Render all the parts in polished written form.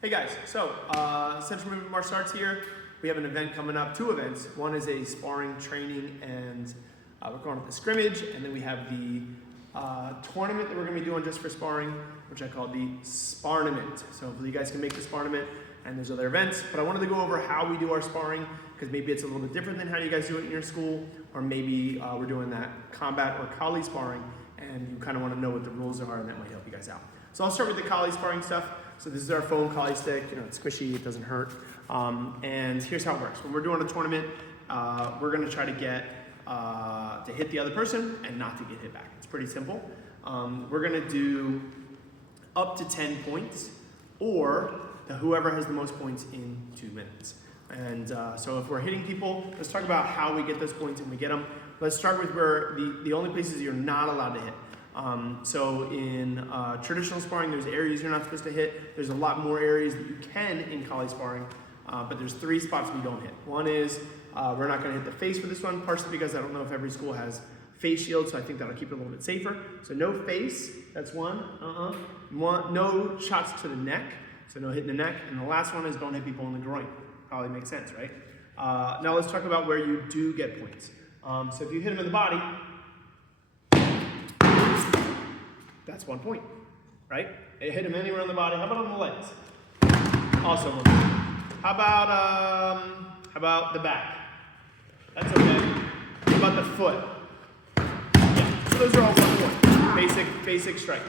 Hey guys, so Central Movement Martial Arts here. We have an event coming up, two events. One is a sparring training and we're calling it the scrimmage, and then we have the tournament that we're gonna be doing just for sparring, which I call the Sparnament. So hopefully you guys can make the Sparnament, and there's other events, but I wanted to go over how we do our sparring, because maybe it's a little bit different than how you guys do it in your school, or maybe we're doing that combat or Kali sparring, and you kind of want to know what the rules are, and that might help you guys out. So I'll start with the Kali sparring stuff. So this is our foam Kali stick, it's squishy, it doesn't hurt. And here's how it works. When we're doing a tournament, we're gonna try to get, to hit the other person and not to get hit back. It's pretty simple. We're gonna do up to 10 points, or whoever has the most points in 2 minutes. And so if we're hitting people, let's talk about how we get those points and we get them. Let's start with where the only places you're not allowed to hit. So in traditional sparring, there's areas you're not supposed to hit. There's a lot more areas that you can in Kali sparring, but there's 3 spots we don't hit. One is we're not going to hit the face for this one, partially because I don't know if every school has face shields, so I think that'll keep it a little bit safer. So no face, that's one. No shots to the neck, so no hitting the neck. And the last one is don't hit people in the groin. Probably makes sense, right? Now let's talk about where you do get points. So if you hit them in the body, that's 1 point, right? You hit him anywhere on the body. How about on the legs? Also 1 point. How about the back? That's okay. How about the foot? Yeah, so those are all 1 point. Basic strike.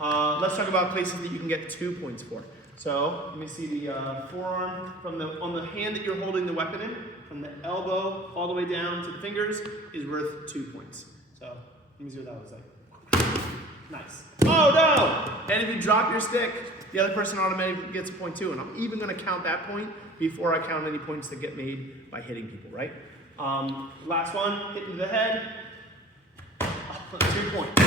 Let's talk about places that you can get 2 points for. So let me see the forearm on the hand that you're holding the weapon in, from the elbow all the way down to the fingers is worth 2 points. So let me see what that looks like. Nice. Oh no! And if you drop your stick, the other person automatically gets a point too. And I'm even going to count that point before I count any points that get made by hitting people, right? Last one, hit to the head. 2 points.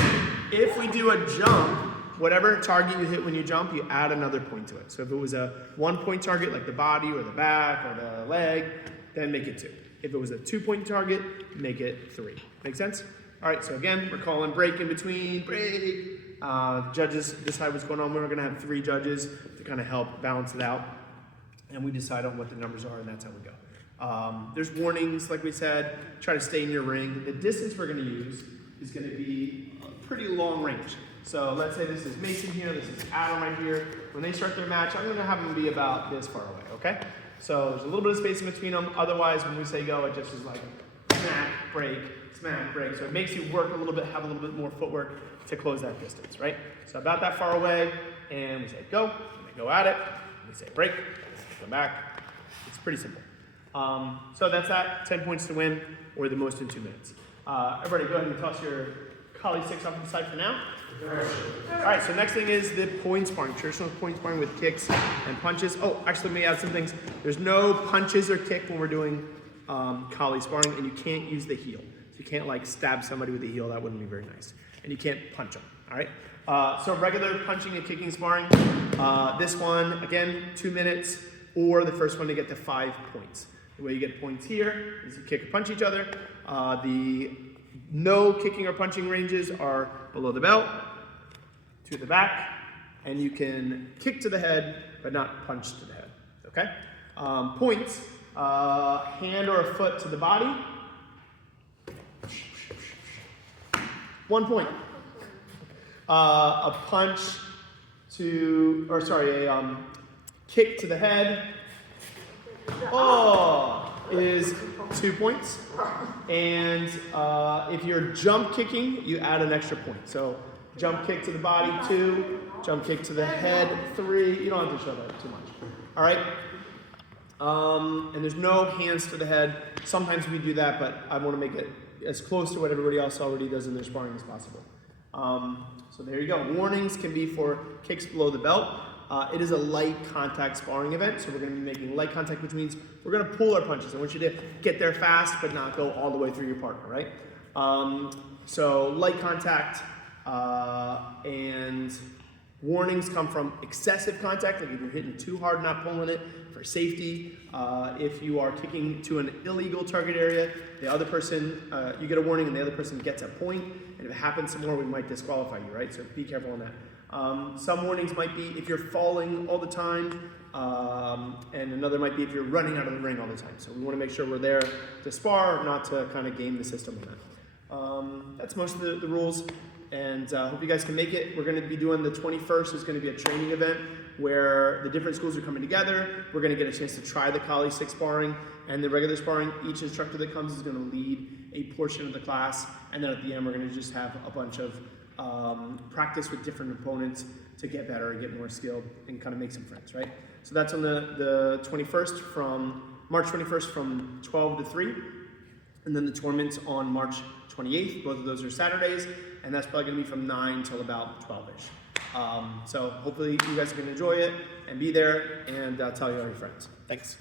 If we do a jump, whatever target you hit when you jump, you add another point to it. So if it was a 1 point target, like the body or the back or the leg, then make it 2. If it was a 2 point target, make it 3. Make sense? All right, so again, we're calling break in between, break. Judges decide what's going on. We're gonna have 3 judges to kind of help balance it out. And we decide on what the numbers are, and that's how we go. There's warnings, like we said, try to stay in your ring. The distance we're gonna use is gonna be a pretty long range. So let's say this is Mason here, this is Adam right here. When they start their match, I'm gonna have them be about this far away, okay? So there's a little bit of space in between them. Otherwise, when we say go, it just is like smack, break, smack, break. So it makes you work a little bit, have a little bit more footwork to close that distance, right? So about that far away, and we say go, and they go at it, and we say break, come back. It's pretty simple. So that's that, 10 points to win, or the most in 2 minutes. Everybody go ahead and toss your Kali sticks off to the side for now. All right, so next thing is the point sparring, traditional point sparring with kicks and punches. Oh, actually, let me add some things. There's no punches or kick when we're doing Kali sparring, and you can't use the heel. So you can't like stab somebody with the heel, that wouldn't be very nice. And you can't punch them, all right? So regular punching and kicking sparring, this one, again, 2 minutes, or the first one to get to 5 points. The way you get points here is you kick or punch each other. The no kicking or punching ranges are below the belt, to the back, and you can kick to the head, but not punch to the head, okay? Points, hand or a foot to the body, 1 point. A punch to, or sorry, a kick to the head, is 2 points. And if you're jump kicking, you add an extra point. So jump kick to the body, 2. Jump kick to the head, 3. You don't have to show that too much. All right? And there's no hands to the head. Sometimes we do that, but I want to make it as close to what everybody else already does in their sparring as possible. So there you go. Warnings can be for kicks below the belt. It is a light contact sparring event, so we're going to be making light contact, which means we're going to pull our punches. I want you to get there fast, but not go all the way through your partner, right? So light contact, and warnings come from excessive contact, like if you're hitting too hard, not pulling it, for safety. If you are kicking to an illegal target area, the other person, you get a warning and the other person gets a point, and if it happens some more, we might disqualify you, right? So be careful on that. Some warnings might be if you're falling all the time, and another might be if you're running out of the ring all the time. So we want to make sure we're there to spar, not to kind of game the system on that. That's most of the rules, and hope you guys can make it. We're going to be doing the 21st is going to be a training event where the different schools are coming together. We're going to get a chance to try the collie stick sparring and the regular sparring. Each instructor that comes is going to lead a portion of the class, and then at the end we're going to just have a bunch of practice with different opponents to get better and get more skilled and kind of make some friends, right? So that's on the 21st from March 21st from 12 to 3, and then the tournament's on March 28th. Both of those are Saturdays, and that's probably going to be from 9 till about 12ish. So hopefully you guys can enjoy it and be there and tell your friends. Thanks.